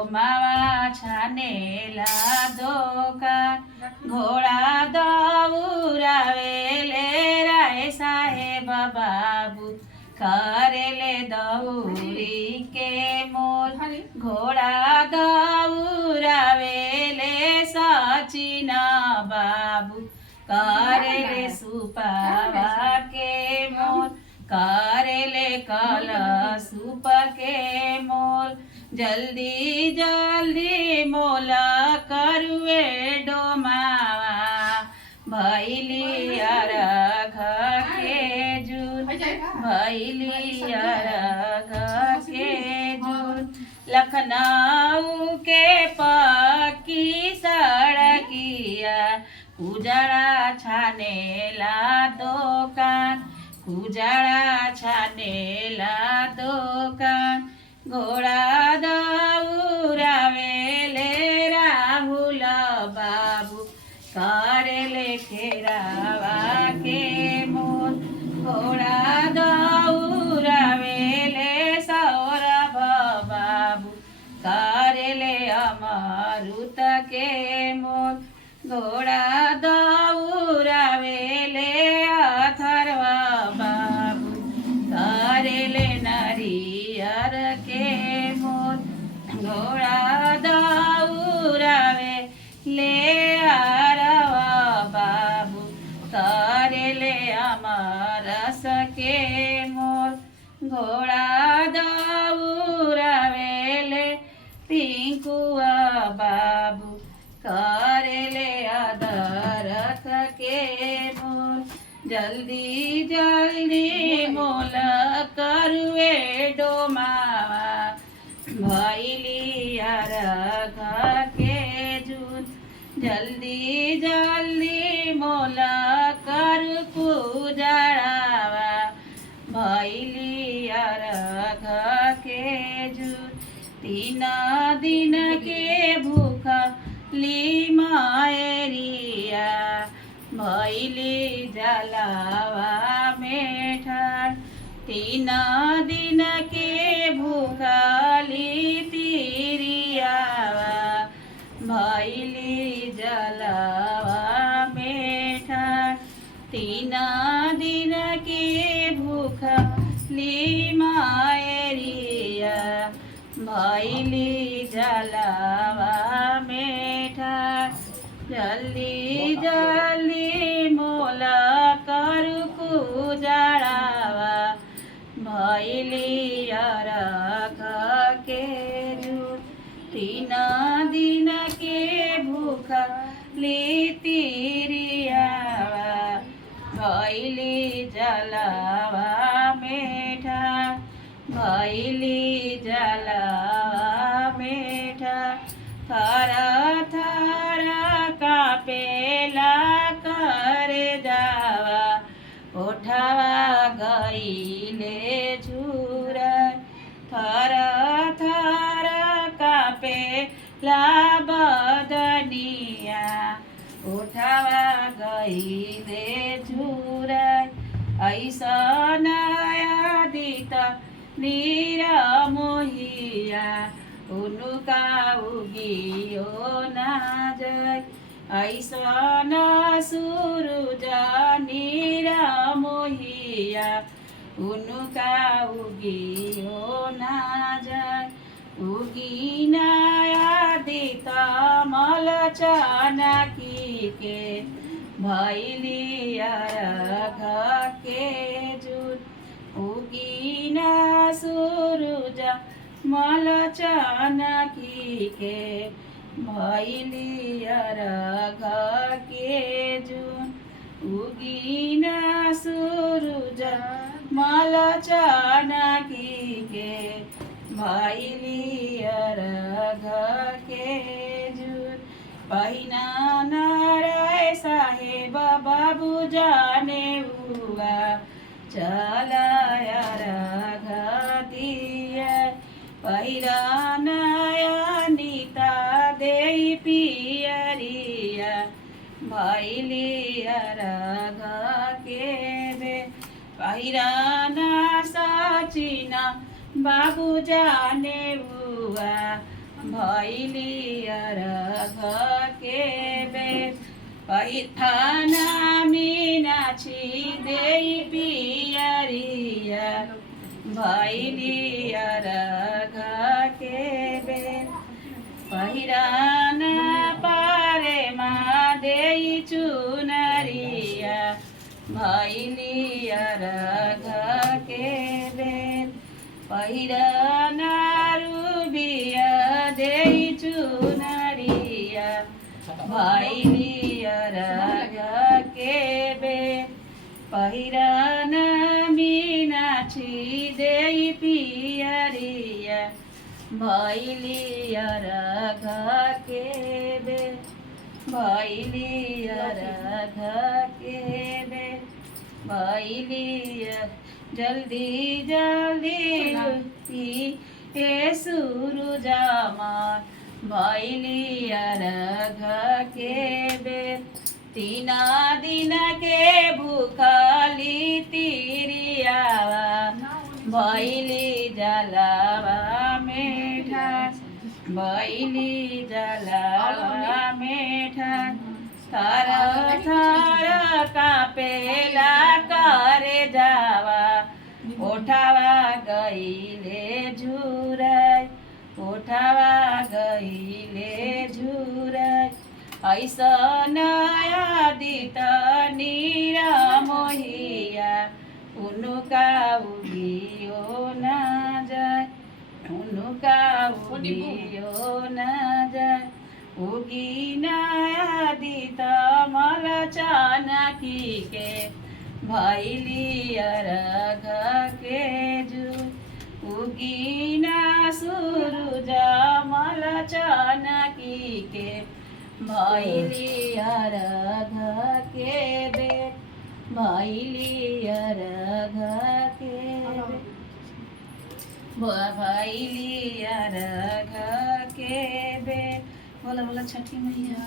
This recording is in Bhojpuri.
डोमावा छानेला दोकान घोडा दौरावेले राय साहेब बाबू करेले दौरी के मोल घोडा दौरावेले सचिन बाबू करेले सुपावा के मोल करेले कलशुप के मोल जल्दी जल्दी मोला करुए डोमावा भैली अरघ के जून भैली अरघ के जून लखनऊ के पक्की सड़किया उजड़ा छानेला दोकान उजड़ा छानेला दोकान घोड़ा दौरावेले राहुल बाबू करेले खेरावा के मोल घोड़ा दौरावेले सौरभ बाबू करेले अमरुत के मोल घोड़ा दौरावेले अथर्व बाबू करेले नरियर के मोल घोड़ा दौरावेले अरव बाबू करेले अमरस के मोल घोड़ा दौरावेले पिंकुआ बाबू करेले अदरक के मोल जल्दी जल्दी मोल करुए डोमावा भैली अरघ के जून जल्दी जल्दी मोल कर पूजड़ावा भैली अरघ के जून 3 दिन के भूखा ली मायरिया भैली जलावा में ठाड़ 3 दिन के भूखाली तिरियावा भैली जलावा में ठाड़ 3 दिन के भूखाली मायरिया भैली जलावा में ठाड़ जल्दी जल्दी मोला करू पूजड़ावा भैली अरघ के जून 3 दिन के भूखा ली तिरियावा भैली जलावा में ठाड़ भैली जलावा में ठाड़ थर थर कापेला कर जावा उठावा गईले झूरा थर थर कापेला बदनिया उठावा गईले झूरा ऐसा नयादित नीरा मोहिया उनुका उगियो ना जाय ऐसा न सूरज नीरा मोहिया उनुका उगियो ना जाय उगीना आदित मल चानकी के भैली अरघ के जून उगीना सूरज मल चानकी के भैली अरघ के जून उगीना सूरज मल चानकी के भैली अरघ के जून पहिना नाराय साहेब बाबू जाने हुआ चला अरघ दिया पहिरा नया नीता दे पियरिया भैली अरघ के बे पहिराना सचिन बाबू जाने बुआ भैली अर्घ के बेर पैठाना मीनाक्षी देई पियरिया भैली अर्घ के बेर पहिरान पारेमा देई चुनरिया भैली अर्घ के बेर पहिरान रुबिया देई चुनरिया भैली अर्घ के बेर पहिरान मीनाक्षी देई पियरिया भैली अर्घ के बेर भैली अर्घ के बेर भैली जल्दी जल्दी ए सूरुजा माँ भैली अर्घ के बेर तीना दिन के भूखली तिरियावा भैली जलावा मेठा भैली जलावा मेठा थर थर कापेला करे जावा ओठावा गईले झुराई ओठावा गईले झुराई ऐसन आदित निरा मोहिया उनुका उगियो न जाय उनुका उगियो न जाय उगी न आदित मल चानकी के भैली अर्घ के जू उगी न सूरुज मल चानकी के भैली अर्घ के बेर भैली अर्घ के भैली अर्घ के बेर बोला बोला छठी मैया।